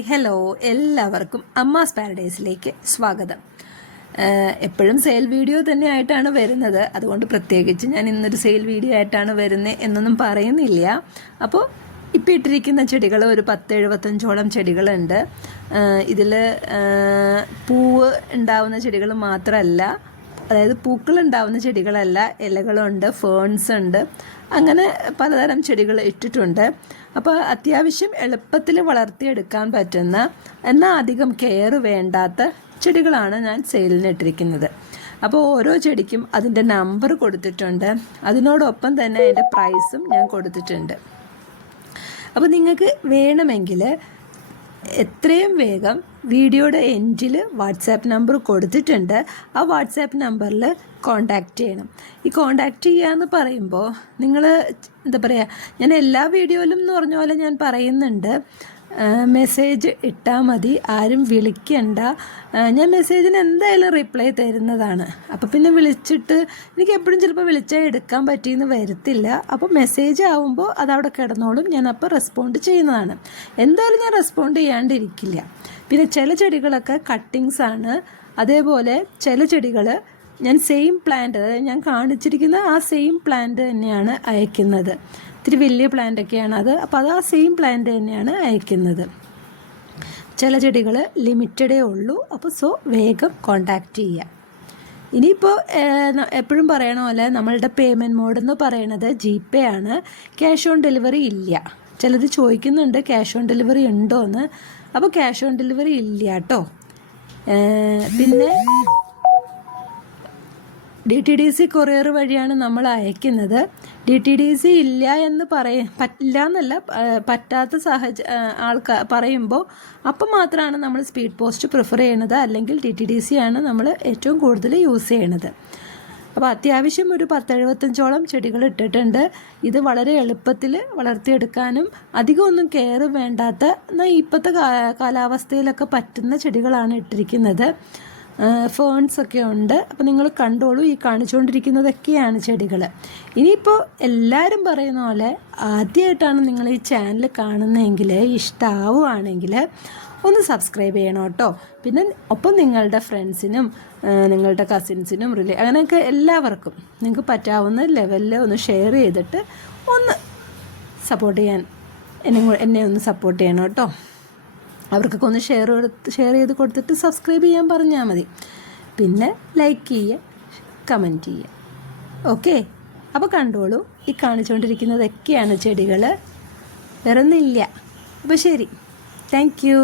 Hi hello എല്ലാവർക്കും അമ്മാസ് പാരഡൈസിലേക്ക് സ്വാഗതം. എപ്പോഴും സെയിൽ വീഡിയോ തന്നെ ആയിട്ടാണ് വരുന്നത്. അതുകൊണ്ട് പ്രത്യേകിച്ച് ഞാൻ ഇന്നൊരു സെയിൽ വീഡിയോ ആയിട്ടാണ് വരുന്നത് എന്നൊന്നും പറയുന്നില്ല. അപ്പോൾ ഇപ്പോൾ ഇട്ടിരിക്കുന്ന ചെടികൾ ഒരു 10-75ഓളം ചെടികളുണ്ട്. ഇതിൽ പൂവ് ഉണ്ടാവുന്ന ചെടികൾ മാത്രമല്ല, അതായത് പൂക്കൾ ഉണ്ടാവുന്ന ചെടികളല്ല, ഇലകളുണ്ട്, ഫേൺസ് ഉണ്ട്, അങ്ങനെ പലതരം ചെടികൾ ഇട്ടിട്ടുണ്ട്. അപ്പോൾ അത്യാവശ്യം എളുപ്പത്തിൽ വളർത്തിയെടുക്കാൻ പറ്റുന്ന എന്നാൽ അധികം കെയർ വേണ്ടാത്ത ചെടികളാണ് ഞാൻ സെയിലിന് ഇട്ടിരിക്കുന്നത്. അപ്പോൾ ഓരോ ചെടിക്കും അതിൻ്റെ നമ്പർ കൊടുത്തിട്ടുണ്ട്, അതിനോടൊപ്പം തന്നെ അതിൻ്റെ പ്രൈസും ഞാൻ കൊടുത്തിട്ടുണ്ട്. അപ്പോൾ നിങ്ങൾക്ക് വേണമെങ്കിൽ എത്രയും വേഗം വീഡിയോയുടെ എൻഡിൽ വാട്സാപ്പ് നമ്പർ കൊടുത്തിട്ടുണ്ട്. ആ വാട്സാപ്പ് നമ്പറിൽ കോൺടാക്റ്റ് ചെയ്യണം. ഈ കോൺടാക്റ്റ് ചെയ്യുക എന്ന് പറയുമ്പോൾ നിങ്ങൾ എന്താ പറയുക, ഞാൻ എല്ലാ വീഡിയോയിലും എന്ന് പറഞ്ഞ പോലെ ഞാൻ പറയുന്നുണ്ട്, മെസ്സേജ് ഇട്ടാൽ മതി, ആരും വിളിക്കണ്ട. ഞാൻ മെസ്സേജിന് എന്തായാലും റിപ്ലൈ തരുന്നതാണ്. അപ്പോൾ പിന്നെ വിളിച്ചിട്ട് എനിക്ക് എപ്പോഴും ചിലപ്പോൾ വിളിച്ചാൽ എടുക്കാൻ പറ്റിയെന്ന് വരത്തില്ല. അപ്പോൾ മെസ്സേജ് ആവുമ്പോൾ അതവിടെ കിടന്നോളും, ഞാൻ അപ്പോൾ റെസ്പോണ്ട് ചെയ്യുന്നതാണ്. എന്തായാലും ഞാൻ റെസ്പോണ്ട് ചെയ്യാണ്ടിരിക്കില്ല. പിന്നെ ചില ചെടികളൊക്കെ കട്ടിങ്സ് ആണ്, അതേപോലെ ചില ചെടികൾ ഞാൻ സെയിം പ്ലാന്റ്, അതായത് ഞാൻ കാണിച്ചിരിക്കുന്ന ആ സെയിം പ്ലാന്റ് തന്നെയാണ് അയക്കുന്നത്. ഇത്തിരി വലിയ പ്ലാന്റൊക്കെയാണ് അത്. അപ്പോൾ അത് ആ സെയിം പ്ലാന്റ് തന്നെയാണ് അയക്കുന്നത്. ചില ചെടികൾ ലിമിറ്റഡേ ഉള്ളൂ. അപ്പോൾ വേഗം കോണ്ടാക്റ്റ് ചെയ്യുക. ഇനിയിപ്പോൾ എപ്പോഴും പറയണ പോലെ നമ്മളുടെ പേയ്മെൻറ്റ് മോഡ് എന്ന് പറയുന്നത് GPay ആണ്. ക്യാഷ് ഓൺ ഡെലിവറി ഇല്ല. ചിലത് ചോദിക്കുന്നുണ്ട് ക്യാഷ് ഓൺ ഡെലിവറി ഉണ്ടോ എന്ന്. അപ്പോൾ ക്യാഷ് ഓൺ ഡെലിവറി ഇല്ല കേട്ടോ. പിന്നെ DTDC കൊറിയർ വഴിയാണ് നമ്മൾ അയക്കുന്നത്. DTDC ഇല്ല എന്ന് പറ്റില്ല എന്നല്ല, പറ്റാത്ത ആൾക്കാർ പറയുമ്പോൾ അപ്പം മാത്രമാണ് നമ്മൾ സ്പീഡ് പോസ്റ്റ് പ്രിഫർ ചെയ്യണത്. അല്ലെങ്കിൽ DTDC ആണ് നമ്മൾ ഏറ്റവും കൂടുതൽ യൂസ് ചെയ്യണത്. അപ്പോൾ അത്യാവശ്യം ഒരു 10-75ഓളം ചെടികൾ ഇട്ടിട്ടുണ്ട്. ഇത് വളരെ എളുപ്പത്തിൽ വളർത്തിയെടുക്കാനും അധികം ഒന്നും കെയർ വേണ്ടാത്ത, എന്നാൽ ഇപ്പോഴത്തെ കാലാവസ്ഥയിലൊക്കെ പറ്റുന്ന ചെടികളാണ് ഇട്ടിരിക്കുന്നത്. ഫേൺസ് ഒക്കെ ഉണ്ട്. അപ്പോൾ നിങ്ങൾ കണ്ടോളൂ, ഈ കാണിച്ചുകൊണ്ടിരിക്കുന്നതൊക്കെയാണ് ചെടികൾ. ഇനിയിപ്പോൾ എല്ലാവരും പറയുന്ന പോലെ ആദ്യമായിട്ടാണ് നിങ്ങൾ ഈ ചാനൽ കാണുന്നതെങ്കിൽ, ഇഷ്ടമാവുകയാണെങ്കിൽ ഒന്ന് സബ്സ്ക്രൈബ് ചെയ്യണം കേട്ടോ. പിന്നെ ഒപ്പം നിങ്ങളുടെ ഫ്രണ്ട്സിനും നിങ്ങളുടെ കസിൻസിനും അങ്ങനെയൊക്കെ എല്ലാവർക്കും നിങ്ങൾക്ക് പറ്റാവുന്ന ലെവലിൽ ഒന്ന് ഷെയർ ചെയ്തിട്ട് ഒന്ന് സപ്പോർട്ട് ചെയ്യാൻ എന്നെ ഒന്ന് സപ്പോർട്ട് ചെയ്യണം കേട്ടോ. അവർക്കൊക്കെ ഒന്ന് ഷെയർ ചെയ്ത് കൊടുത്തിട്ട് സബ്സ്ക്രൈബ് ചെയ്യാൻ പറഞ്ഞാൽ മതി. പിന്നെ ലൈക്ക് ചെയ്യുക, കമൻറ്റ് ചെയ്യുക. ഓക്കെ, അപ്പോൾ കണ്ടോളൂ, ഈ കാണിച്ചുകൊണ്ടിരിക്കുന്നതൊക്കെയാണ് ചെടികൾ, വേറെ ഒന്നുമില്ല. അപ്പോൾ ശരി, താങ്ക് യു.